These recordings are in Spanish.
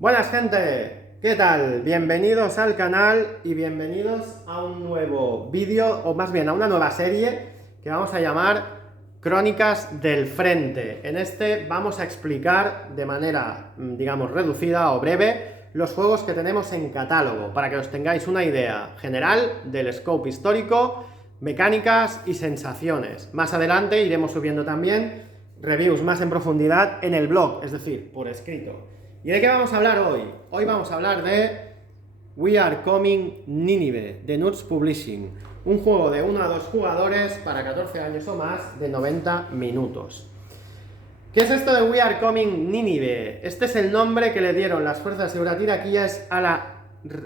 Buenas gente, ¿qué tal? Bienvenidos al canal y bienvenidos a un nuevo vídeo, o más bien a una nueva serie que vamos a llamar Crónicas del Frente. En este vamos a explicar de manera, digamos, reducida o breve los juegos que tenemos en catálogo, para que os tengáis una idea general del scope histórico, mecánicas y sensaciones. Más adelante iremos subiendo también reviews más en profundidad en el blog, es decir, por escrito. ¿Y de qué vamos a hablar hoy? Hoy vamos a hablar de We Are Coming Ninive, de Nuts Publishing, un juego de 1 a 2 jugadores para 14 años o más de 90 minutos. ¿Qué es esto de We Are Coming Ninive? Este es el nombre que le dieron las fuerzas iraquíes a la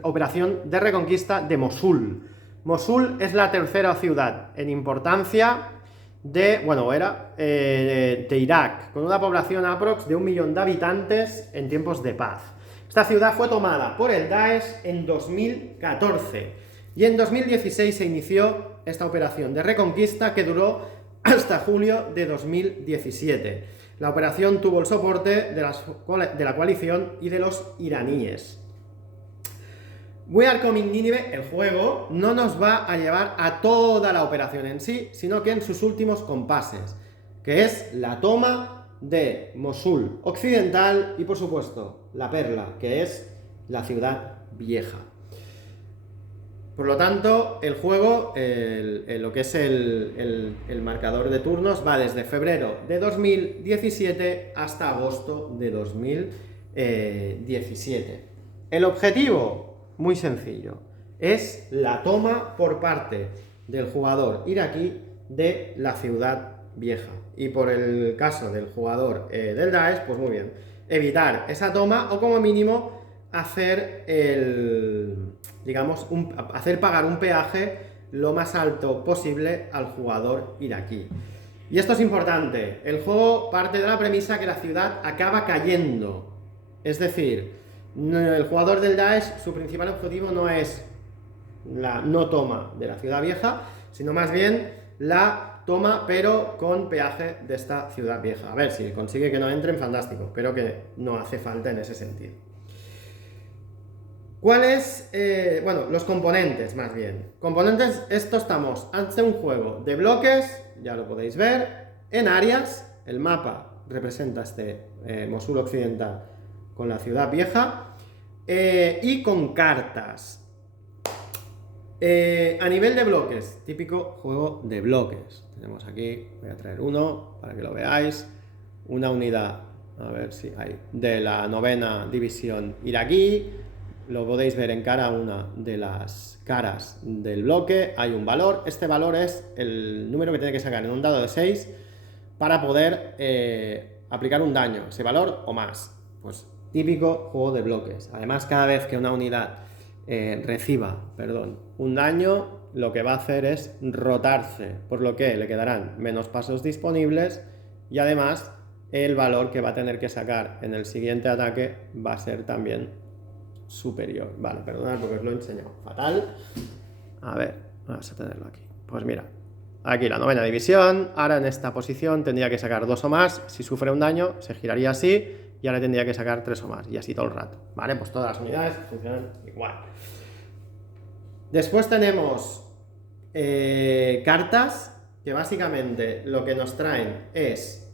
operación de reconquista de Mosul. Mosul es la tercera ciudad en importancia de Irak, con una población aprox de 1 millón de habitantes en tiempos de paz. Esta ciudad fue tomada por el Daesh en 2014 y en 2016 se inició esta operación de reconquista que duró hasta julio de 2017. La operación tuvo el soporte de la coalición y de los iraníes. We Are Coming Ninive, el juego, no nos va a llevar a toda la operación en sí, sino que en sus últimos compases, que es la toma de Mosul occidental y, por supuesto, la Perla, que es la ciudad vieja. Por lo tanto, el juego, lo que es el marcador de turnos, va desde febrero de 2017 hasta agosto de 2017. El objetivo, muy sencillo, es la toma por parte del jugador iraquí de la ciudad vieja. Y por el caso del jugador del Daesh, pues muy bien, evitar esa toma o como mínimo hacer hacer pagar un peaje lo más alto posible al jugador iraquí. Y esto es importante, el juego parte de la premisa que la ciudad acaba cayendo, es decir, el jugador del Daesh, su principal objetivo no es la no toma de la ciudad vieja, sino más bien la toma, pero con peaje de esta ciudad vieja. A ver, si consigue que no entren, fantástico, pero que no hace falta en ese sentido. ¿Cuáles? Los componentes, más bien. Componentes, estamos ante un juego de bloques, ya lo podéis ver, en áreas. El mapa representa Mosul occidental con la ciudad vieja, y con cartas. A nivel de bloques, típico juego de bloques. Tenemos aquí, voy a traer uno para que lo veáis, una unidad, a ver si hay, de la 9ª división iraquí. Lo podéis ver en cada una de las caras del bloque, hay un valor. Este valor es el número que tiene que sacar en un dado de 6 para poder aplicar un daño, ese valor o más. Pues típico juego de bloques. Además, cada vez que una unidad reciba un daño, lo que va a hacer es rotarse, por lo que le quedarán menos pasos disponibles y además el valor que va a tener que sacar en el siguiente ataque va a ser también superior. Vale, perdonad porque os lo he enseñado fatal. A ver, vamos a tenerlo aquí. Pues mira, aquí la 9ª división, ahora en esta posición tendría que sacar 2 o más, si sufre un daño se giraría así y ahora tendría que sacar 3 o más, y así todo el rato, ¿vale? Pues todas las unidades funcionan igual. Después tenemos cartas, que básicamente lo que nos traen es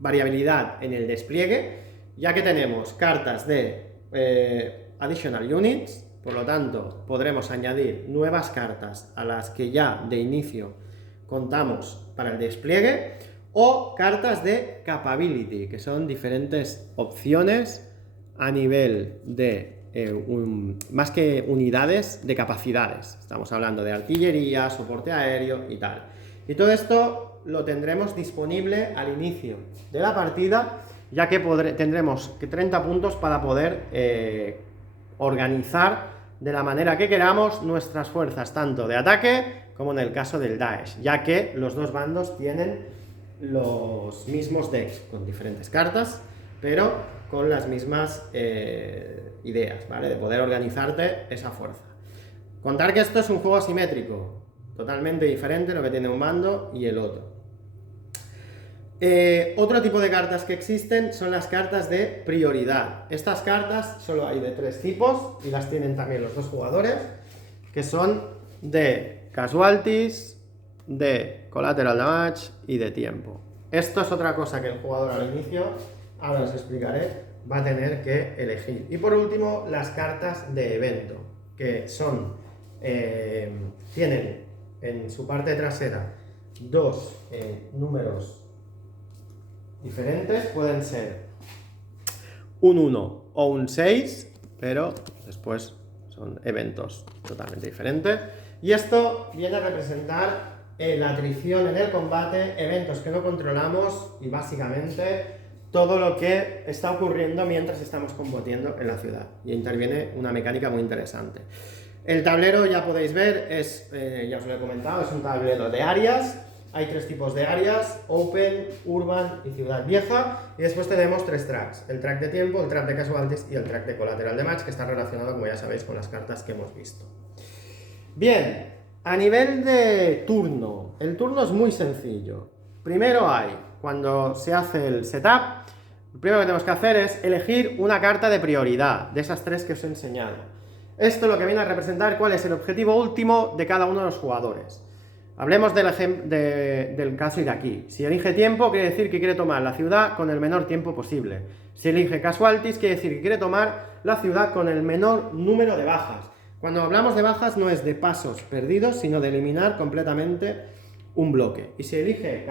variabilidad en el despliegue, ya que tenemos cartas de additional units, por lo tanto podremos añadir nuevas cartas a las que ya de inicio contamos para el despliegue, o cartas de capability, que son diferentes opciones a nivel de más que unidades, de capacidades. Estamos hablando de artillería, soporte aéreo y tal. Y todo esto lo tendremos disponible al inicio de la partida, ya que tendremos 30 puntos para poder organizar de la manera que queramos nuestras fuerzas, tanto de ataque como en el caso del Daesh, ya que los dos bandos tienen los mismos decks, con diferentes cartas, pero con las mismas ideas, ¿vale? De poder organizarte esa fuerza. Contar que esto es un juego asimétrico, totalmente diferente lo que tiene un bando y el otro. Otro tipo de cartas que existen son las cartas de prioridad. Estas cartas solo hay de 3 tipos y las tienen también los 2 jugadores, que son de casualties, de collateral damage y de tiempo. Esto es otra cosa que el jugador al inicio, ahora os explicaré, va a tener que elegir. Y por último, las cartas de evento, que son, tienen en su parte trasera 2 números diferentes, pueden ser un 1 o un 6, pero después son eventos totalmente diferentes. Y esto viene a representar la atrición en el combate, eventos que no controlamos y básicamente todo lo que está ocurriendo mientras estamos combatiendo en la ciudad. Y interviene una mecánica muy interesante. El tablero, ya podéis ver, es, ya os lo he comentado, es un tablero de áreas. Hay 3 tipos de áreas: Open, Urban y Ciudad Vieja. Y después tenemos 3 tracks: el track de tiempo, el track de casualties y el track de collateral damage, que está relacionado, como ya sabéis, con las cartas que hemos visto. Bien, a nivel de turno, el turno es muy sencillo. Primero cuando se hace el setup, lo primero que tenemos que hacer es elegir una carta de prioridad, de esas 3 que os he enseñado. Esto lo que viene a representar cuál es el objetivo último de cada uno de los jugadores. Hablemos del caso iraquí. Si elige tiempo, quiere decir que quiere tomar la ciudad con el menor tiempo posible. Si elige casualties, quiere decir que quiere tomar la ciudad con el menor número de bajas. Cuando hablamos de bajas no es de pasos perdidos, sino de eliminar completamente un bloque. Y si elige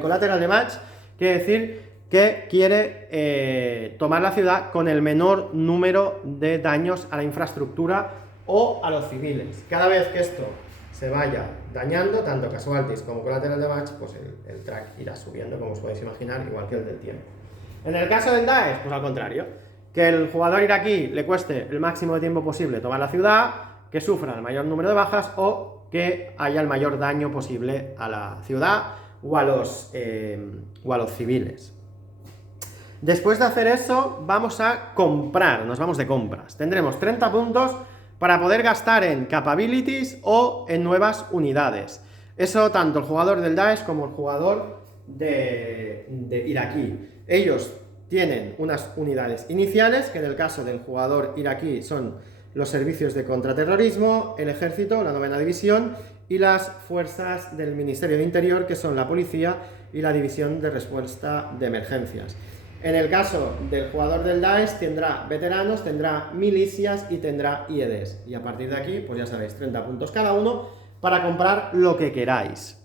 collateral damage, quiere decir que quiere tomar la ciudad con el menor número de daños a la infraestructura o a los civiles. Cada vez que esto se vaya dañando, tanto casualties como collateral damage, pues el track irá subiendo, como os podéis imaginar, igual que el del tiempo. En el caso del Daesh, pues al contrario, que el jugador iraquí le cueste el máximo de tiempo posible tomar la ciudad, que sufra el mayor número de bajas o que haya el mayor daño posible a la ciudad o a los civiles. Después de hacer eso, vamos a comprar, nos vamos de compras. Tendremos 30 puntos para poder gastar en capabilities o en nuevas unidades. Eso tanto el jugador del Daesh como el jugador de iraquí. Ellos tienen unas unidades iniciales, que en el caso del jugador iraquí son los servicios de contraterrorismo, el ejército, la 9ª división y las fuerzas del Ministerio de Interior, que son la policía y la división de respuesta de emergencias. En el caso del jugador del Daesh tendrá veteranos, tendrá milicias y tendrá IEDs. Y a partir de aquí, pues ya sabéis, 30 puntos cada uno para comprar lo que queráis.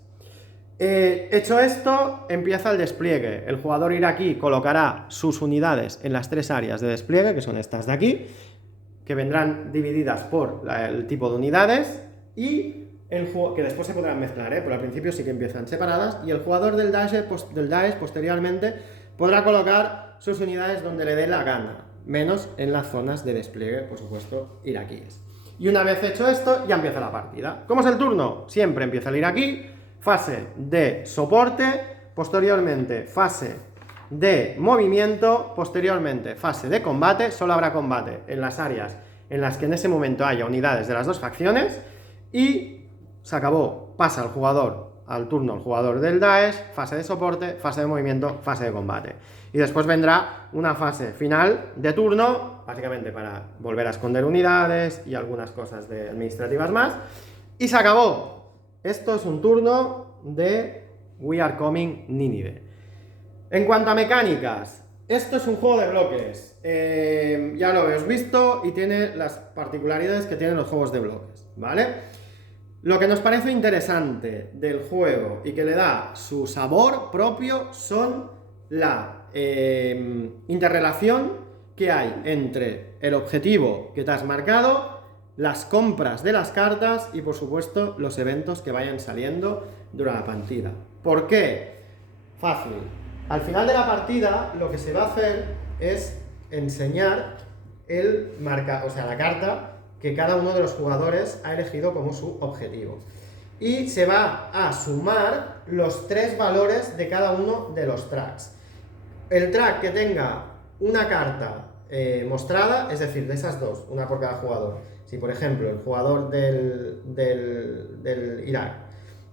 Hecho esto, empieza el despliegue. El jugador iraquí colocará sus unidades en las 3 áreas de despliegue, que son estas de aquí, que vendrán divididas por el tipo de unidades y que después se podrán mezclar, pero al principio sí que empiezan separadas. Y el jugador del Daesh posteriormente podrá colocar sus unidades donde le dé la gana, menos en las zonas de despliegue, por supuesto, iraquíes. Y una vez hecho esto, ya empieza la partida. ¿Cómo es el turno? Siempre empieza el iraquí, fase de soporte, posteriormente fase de movimiento, posteriormente fase de combate. Solo habrá combate en las áreas en las que en ese momento haya unidades de las 2 facciones y se acabó. Pasa al turno el jugador del Daesh, fase de soporte, fase de movimiento, fase de combate. Y después vendrá una fase final de turno, básicamente para volver a esconder unidades y algunas cosas administrativas más. Y se acabó. Esto es un turno de We Are Coming Nínive. En cuanto a mecánicas, esto es un juego de bloques. Ya lo habéis visto y tiene las particularidades que tienen los juegos de bloques, ¿vale? Lo que nos parece interesante del juego y que le da su sabor propio son la interrelación que hay entre el objetivo que te has marcado, las compras de las cartas y, por supuesto, los eventos que vayan saliendo durante la partida. ¿Por qué? Fácil. Al final de la partida, lo que se va a hacer es enseñar la carta que cada uno de los jugadores ha elegido como su objetivo. Y se va a sumar los 3 valores de cada uno de los tracks. El track que tenga una carta mostrada, es decir, de esas 2, una por cada jugador. Si, por ejemplo, el jugador del Irak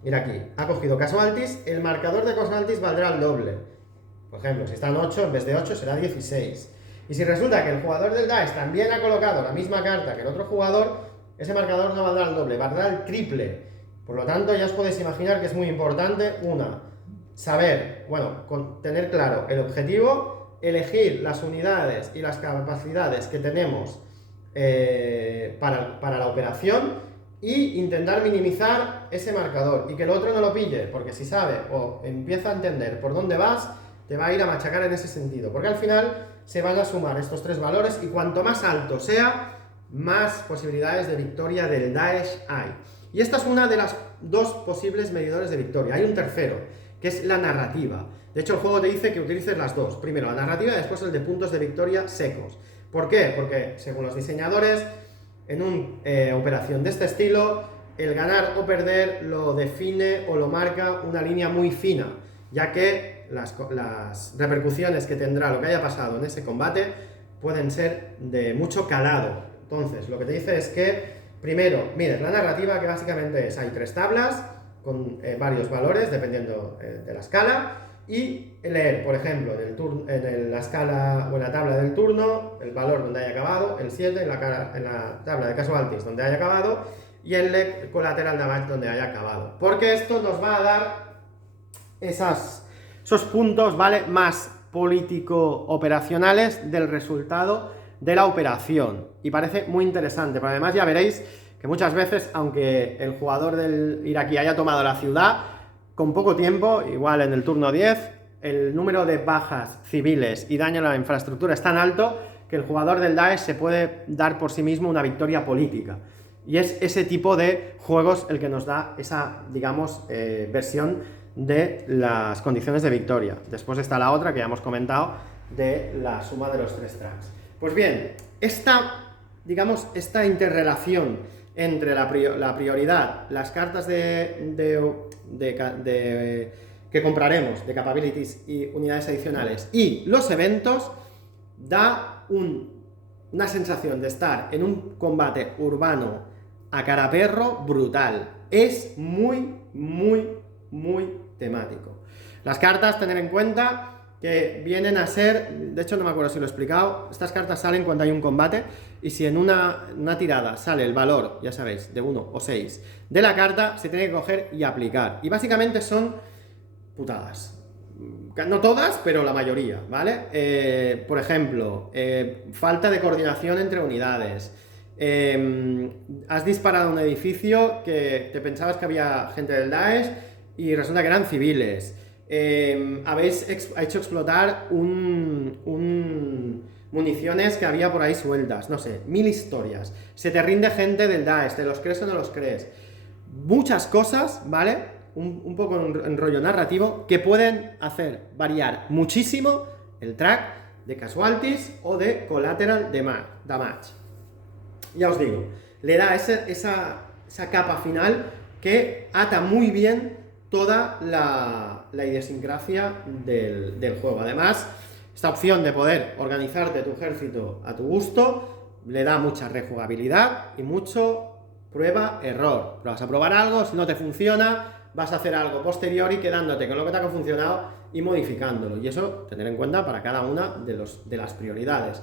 mira aquí, ha cogido casualties, el marcador de casualties valdrá el doble. Por ejemplo, si están 8, en vez de 8 será 16. Y si resulta que el jugador del DICE también ha colocado la misma carta que el otro jugador, ese marcador no valdrá el doble, valdrá el triple. Por lo tanto, ya os podéis imaginar que es muy importante, saber, tener claro el objetivo, elegir las unidades y las capacidades que tenemos para la operación, y intentar minimizar ese marcador y que el otro no lo pille, porque si sabe o empieza a entender por dónde vas, te va a ir a machacar en ese sentido, porque al final se van a sumar estos tres valores y cuanto más alto sea, más posibilidades de victoria del Daesh hay. Y esta es una de las dos posibles medidores de victoria. Hay un tercero, que es la narrativa. De hecho, el juego te dice que utilices las dos. Primero la narrativa y después el de puntos de victoria secos. ¿Por qué? Porque, según los diseñadores, en una operación de este estilo, el ganar o perder lo define o lo marca una línea muy fina, ya que las repercusiones que tendrá lo que haya pasado en ese combate pueden ser de mucho calado. Entonces, lo que te dice es que, primero, mides la narrativa, que básicamente hay tres tablas con varios valores, dependiendo de la escala, y leer, por ejemplo, en la escala o en la tabla del turno, el valor donde haya acabado, el 7 en la tabla de casualties donde haya acabado, y el collateral damage donde haya acabado. Porque esto nos va a dar esos puntos, ¿vale?, más político-operacionales del resultado de la operación. Y parece muy interesante, pero además ya veréis que muchas veces, aunque el jugador del iraquí haya tomado la ciudad, con poco tiempo, igual en el turno 10, el número de bajas civiles y daño a la infraestructura es tan alto que el jugador del Daesh se puede dar por sí mismo una victoria política. Y es ese tipo de juegos el que nos da esa, digamos, versión de las condiciones de victoria. Después está la otra que ya hemos comentado, de la suma de los tres tracks. Pues bien, esta interrelación entre la prioridad, las cartas que compraremos de capabilities y unidades adicionales y los eventos, da una sensación de estar en un combate urbano a cara perro brutal. Es muy, muy, muy temático. Las cartas, tener en cuenta que vienen a ser, de hecho no me acuerdo si lo he explicado, estas cartas salen cuando hay un combate, y si en una tirada sale el valor, ya sabéis, de 1 o 6 de la carta, se tiene que coger y aplicar. Y básicamente son putadas. No todas, pero la mayoría, ¿vale? Por ejemplo, falta de coordinación entre unidades. Has disparado un edificio que te pensabas que había gente del Daesh y resulta que eran civiles. Habéis hecho explotar municiones que había por ahí sueltas, no sé, 1000 historias. Se te rinde gente del Daesh, ¿te los crees o no los crees? Muchas cosas, ¿vale? Un poco en rollo narrativo, que pueden hacer variar muchísimo el track de casualties o de collateral damage. Ya os digo, le da esa capa final que ata muy bien toda la idiosincrasia del juego. Además, esta opción de poder organizarte tu ejército a tu gusto le da mucha rejugabilidad y mucho prueba-error. Vas a probar algo, si no te funciona, vas a hacer algo posterior y quedándote con lo que te ha funcionado y modificándolo. Y eso tener en cuenta para cada una de las prioridades.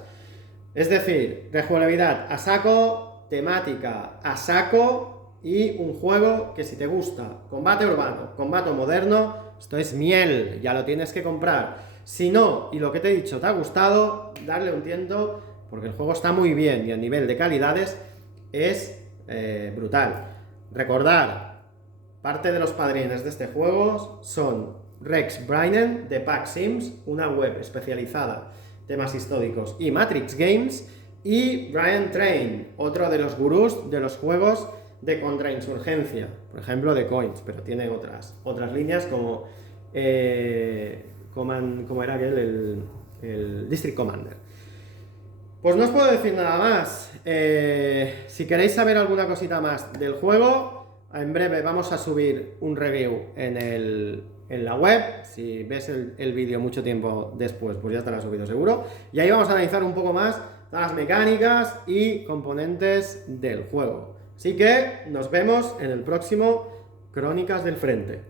Es decir, rejugabilidad a saco, temática a saco y un juego que, si te gusta combate urbano, combate moderno, esto es miel, ya lo tienes que comprar. Si no, y lo que te he dicho te ha gustado, darle un tiento, porque el juego está muy bien y a nivel de calidades es brutal. Recordar, parte de los padrines de este juego son Rex Brynen de Pack Sims, una web especializada en temas históricos, y Matrix Games, y Brian Train, otro de los gurús de los juegos de contrainsurgencia, por ejemplo de Coins, pero tiene otras líneas como como era aquel, el District Commander. Pues no os puedo decir nada más. Si queréis saber alguna cosita más del juego, en breve vamos a subir un review en la web. Si ves el vídeo mucho tiempo después, pues ya estará subido seguro. Y ahí vamos a analizar un poco más las mecánicas y componentes del juego. Así que nos vemos en el próximo Crónicas del Frente.